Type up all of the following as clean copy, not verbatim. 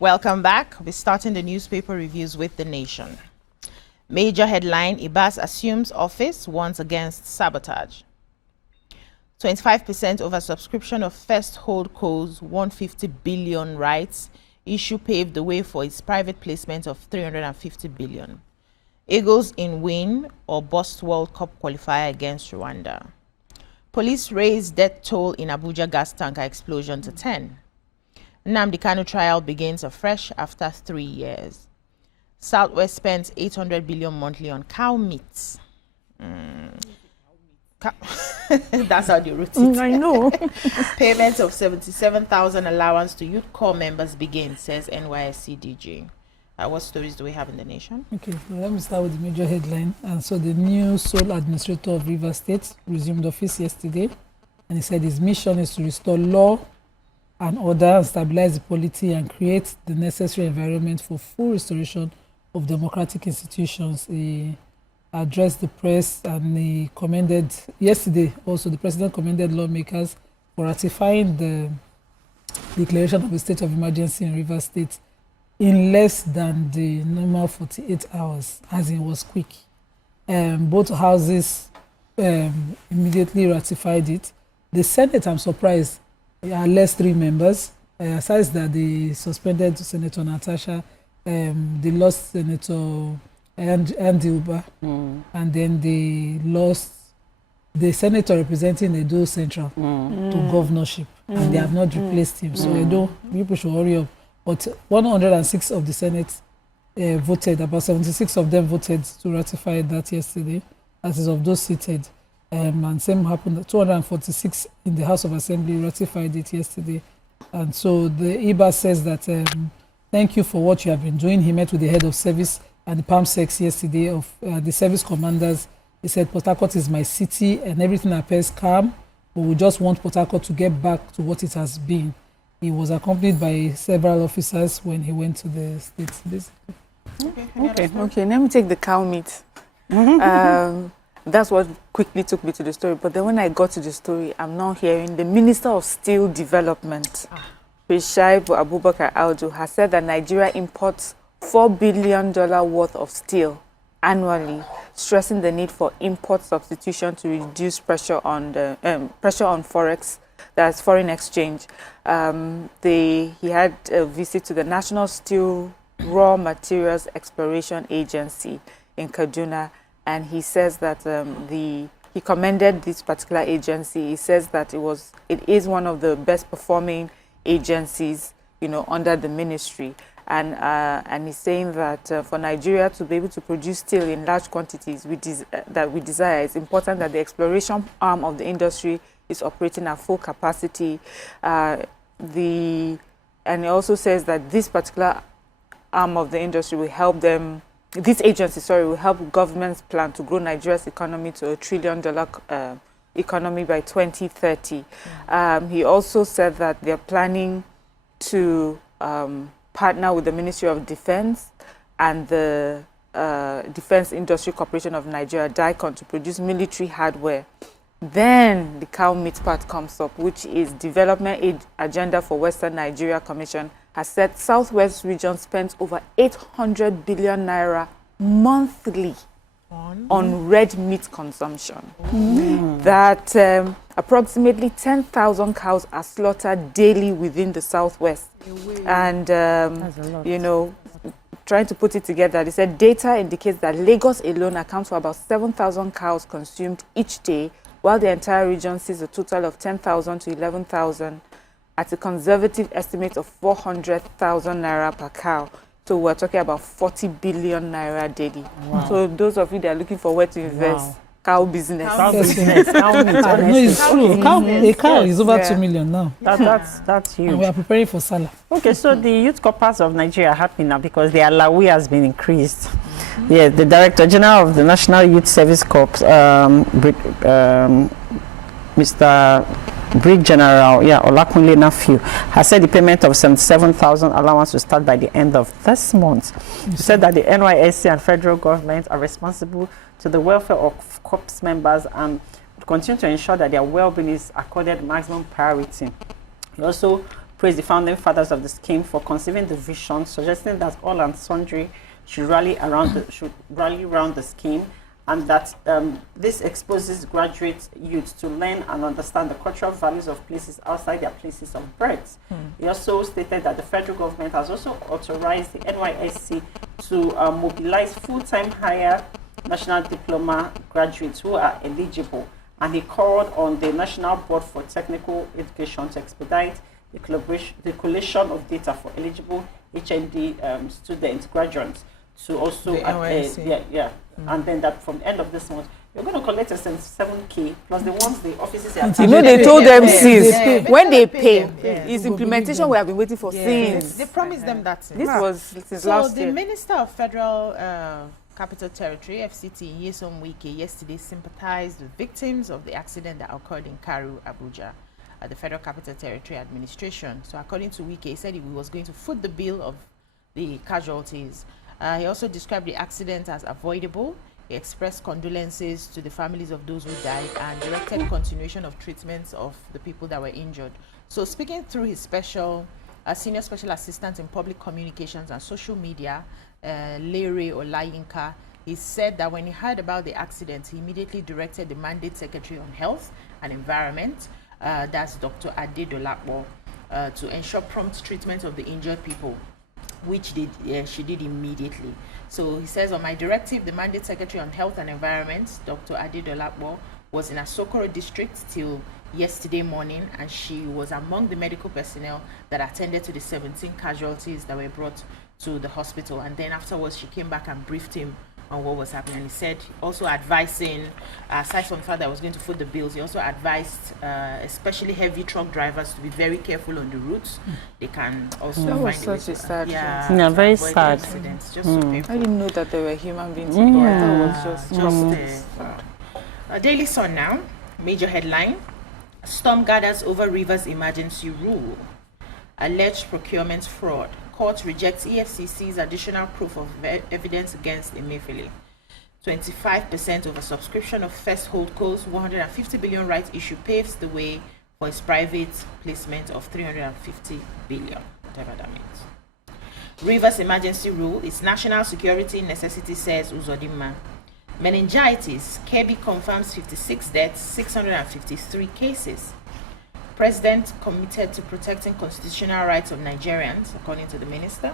Welcome back. We're starting the newspaper reviews with The Nation. Major headline, Ibas assumes office, warns against sabotage. 25% oversubscription of first holdco's 150 billion rights issue paved the way for its private placement of 350 billion. Eagles in win or bust World Cup qualifier against Rwanda. Police raise death toll in Abuja gas tanker explosion to 10. Nnamdi Kanu trial begins afresh after 3 years. Southwest spends 800 billion monthly on cow meat. That's how they wrote it. I know. Payments of 77,000 allowance to youth corps members begin, says NYSC DG. What stories do we have in The Nation? Okay, well, let me start with the major headline. And so the new sole administrator of Rivers State resumed office yesterday, and he said his mission is to restore law and order and stabilize the polity and create the necessary environment for full restoration of democratic institutions. He addressed the press and he commended, yesterday also the president commended lawmakers for ratifying the declaration of a state of emergency in Rivers State in less than the normal 48 hours, as it was quick. Both houses immediately ratified it. The Senate, I'm surprised, are less 3 members. Aside that they suspended Senator Natasha, they lost Senator Andy Uba, and then they lost the senator representing Edo Central to governorship, and they have not replaced him. So Edo, people should hurry up. But 106 of the Senate voted, about 76 of them voted to ratify that yesterday, as is of those seated. And same happened, 246 in the House of Assembly ratified it yesterday. And so the Ibas says that, thank you for what you have been doing. He met with the head of service and the PAMSEX yesterday of the service commanders. He said, Port Harcourt is my city and everything appears calm, but we just want Port Harcourt to get back to what it has been. He was accompanied by several officers when he went to the states, basically. Okay, let me take the cow meat. That's what quickly took me to the story. But then when I got to the story, I'm now hearing the Minister of Steel Development, Shaibu Abubakar Aldo, has said that Nigeria imports $4 billion worth of steel annually, stressing the need for import substitution to reduce pressure on the pressure on forex, that's foreign exchange. He had a visit to the National Steel Raw Materials Exploration Agency in Kaduna, and he says that he commended this particular agency. He says that it is one of the best performing agencies, under the ministry. And he's saying that for Nigeria to be able to produce steel in large quantities that we desire, it's important that the exploration arm of the industry is operating at full capacity. And he also says that this particular arm of the industry will help them, this agency, will help governments plan to grow Nigeria's economy to $1 trillion economy by 2030. He also said that they're planning to partner with the Ministry of Defense and the Defense Industry Corporation of Nigeria, DICON, to produce military hardware. Then the cow meat part comes up, which is Development Agenda for Western Nigeria Commission has said Southwest region spends over 800 billion naira monthly on red meat consumption. That approximately 10,000 cows are slaughtered daily within the Southwest. And, trying to put it together, they said data indicates that Lagos alone accounts for about 7,000 cows consumed each day, while the entire region sees a total of 10,000 to 11,000 at a conservative estimate of 400,000 naira per cow. So we're talking about 40 billion naira daily. Wow. So those of you that are looking for where to invest, cow business. Cow business. Cow meat. No, it's true. A cow is over 2 million now. That's huge. And we are preparing for Salah. Okay, so the youth corps of Nigeria are happy now because their allowance has been increased. Yes, the Director General of the National Youth Service Corps, Mr. Brig General Olakunle Nafiu, has said the payment of 77,000 allowance will start by the end of this month. He said that the NYSC and federal government are responsible to the welfare of corps members and continue to ensure that their well-being is accorded maximum priority. He also praised the founding fathers of the scheme for conceiving the vision, suggesting that all and sundry should rally around the scheme, and that this exposes graduate youth to learn and understand the cultural values of places outside their places of birth. He also stated that the federal government has also authorized the NYSC to mobilize full-time higher national diploma graduates who are eligible, and he called on the National Board for Technical Education to expedite the collation of data for eligible HND students, graduates, to also and then that from the end of this month you're going to collect a 77K plus the ones the offices are. You know, they told them since when they pay, it's implementation we have been waiting for since. They promised them that. This was since so last the year. Minister of Federal Capital Territory, FCT, Nyesom Wike, yesterday sympathized with victims of the accident that occurred in Karu, Abuja, at the Federal Capital Territory Administration. So according to Wike, he said he was going to foot the bill of the casualties. He also described the accident as avoidable. He expressed condolences to the families of those who died and directed continuation of treatments of the people that were injured. So speaking through his senior special assistant in public communications and social media, Lere Olayinka, he said that when he heard about the accident, he immediately directed the Mandate Secretary on Health and Environment, that's Dr. Ade Dolakbo, to ensure prompt treatment of the injured people, which she did immediately. So he says, on my directive, the Mandate Secretary on Health and Environment, Dr. Ade Dolakbo, was in Asokoro district till yesterday morning, and she was among the medical personnel that attended to the 17 casualties that were brought to the hospital. And then afterwards, she came back and briefed him on what was happening. And he said, also advising, aside from the fact that I was going to foot the bills, he also advised especially heavy truck drivers to be very careful on the routes. They can also That was find such a sad very sad. accidents. Just so painful. I didn't know that there were human beings involved. I thought it was just Daily Sun now, major headline: Storm gathers over Rivers emergency rule. Alleged procurement fraud. Court rejects EFCC's additional proof of evidence against Emefiele. 25% of a subscription of First Holdco's 150 billion rights issue paves the way for its private placement of 350 billion, whatever that means. Rivers emergency rule is national security necessity, says Uzodimma. Meningitis, Kebbi confirms 56 deaths, 653 cases. President committed to protecting constitutional rights of Nigerians, according to the minister.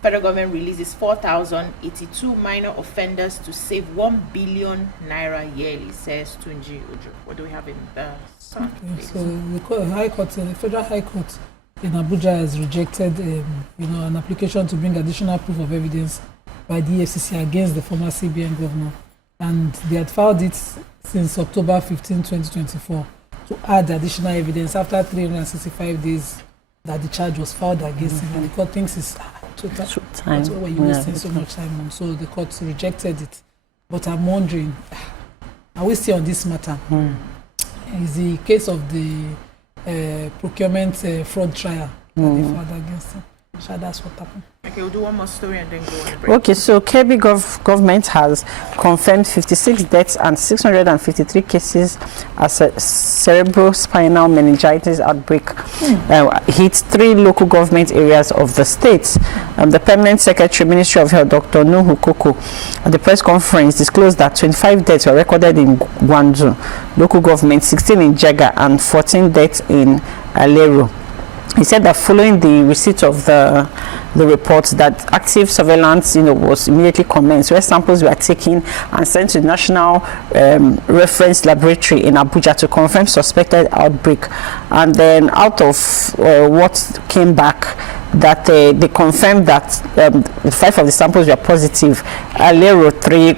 Federal government releases 4,082 minor offenders to save 1 billion naira yearly, says Tunji Uju. What do we have in the Sun? Okay, so the Federal High Court in Abuja has rejected an application to bring additional proof of evidence by the EFCC against the former CBN governor. And they had filed it since October 15, 2024. To add additional evidence after 365 days that the charge was filed against him, and the court thinks it's total time. That's why you're wasting so much time on. So the court rejected it. But I'm wondering, are we still on this matter? Is the case of the procurement fraud trial that they filed against him? So that's what happened. Okay, we'll do one more story and then go on a break. Okay, so Kebbi government has confirmed 56 deaths and 653 cases as a cerebrospinal meningitis outbreak hit 3 local government areas of the state. The Permanent Secretary, Ministry of Health, Dr. Nuhu Koko, at the press conference disclosed that 25 deaths were recorded in Gwanzu local government, 16 in Jega, and 14 deaths in Alero. He said that following the receipt of the reports, that active surveillance, was immediately commenced, where samples were taken and sent to the National Reference Laboratory in Abuja to confirm suspected outbreak. And then out of what came back, that they confirmed that 5 of the samples were positive: Alero 3,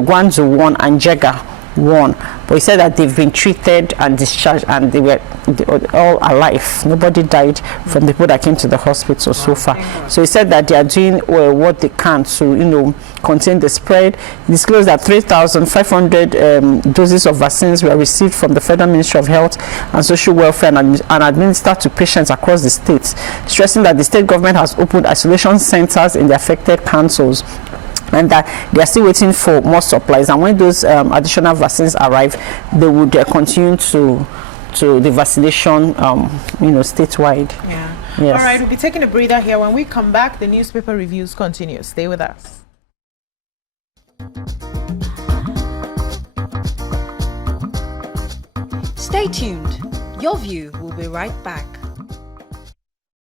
Gwanzu 1, and Jega 1. But he said that they've been treated and discharged, and they were all alive. Nobody died from the people that came to the hospital so far. So he said that they are doing what they can to, contain the spread. He disclosed that 3,500 doses of vaccines were received from the Federal Ministry of Health and Social Welfare and administered to patients across the states, stressing that the state government has opened isolation centers in the affected councils, and that they are still waiting for more supplies. And when those additional vaccines arrive, they would continue to the vaccination, statewide. Yeah. Yes. All right, we'll be taking a breather here. When we come back, the newspaper reviews continue. Stay with us. Stay tuned. Your View will be right back.